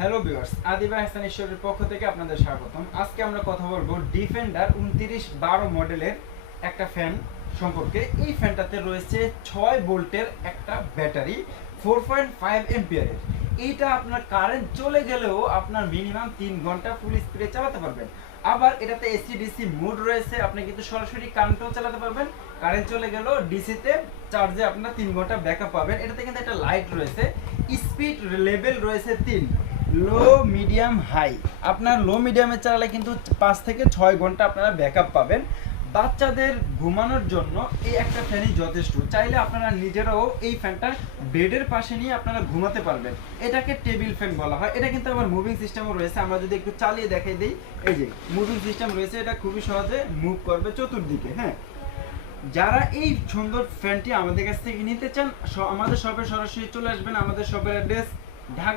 Hello viewers, Adiba Hasan ঈশ্বরের পক্ষ থেকে আপনাদের স্বাগতম। আজকে আমরা কথা বলবো ডিফেন্ডার 2912 মডেলের একটা ফ্যান সম্পর্কে। এই ফ্যানটাতে রয়েছে 6 ভোল্টের একটা ব্যাটারি, 4.5 এম্পিয়ারের। এইটা আপনার কারেন্ট চলে গেলেও আপনার মিনিমাম 3 ঘন্টা ফুল স্পিডে চালাতে পারবেন। আবার এটাতে এসি ডিসি মোড রয়েছে, আপনি কিন্তু সরাসরি কারেন্টও চালাতে পারবেন। কারেন্ট চলে গেলেও ডিসিতে চার্জে আপনার 3 ঘন্টা ব্যাকআপ পাবেন। এটাতে কিন্তু একটা লাইট রয়েছে, স্পিড লেভেল রয়েছে 3, লো মিডিয়াম হাই। আপনার লো মিডিয়ামে চালালে কিন্তু 5 থেকে 6 ঘন্টা আপনারা ব্যাকআপ পাবেন। বাচ্চাদের ঘুমানোর জন্য এই একটা ফ্যানই যথেষ্ট। চাইলে আপনারা নিজেরাও এই ফ্যানটা বেডের পাশে নিয়ে আপনারা ঘুমাতে পারবেন। এটাকে টেবিল ফ্যান বলা হয়। এটা কিন্তু আবার মুভিং সিস্টেমও রয়েছে। আমরা যদি একটু চালিয়ে দেখাই দিই, এই যে মুভিং সিস্টেম রয়েছে, এটা খুবই সহজে মুভ করবে চতুর্দিকে। হ্যাঁ, যারা এই সুন্দর ফ্যানটি আমাদের কাছ থেকে নিতে চান, আমাদের শপে সরাসরি চলে আসবেন। আমাদের শপের অ্যাড্রেস ঢাকা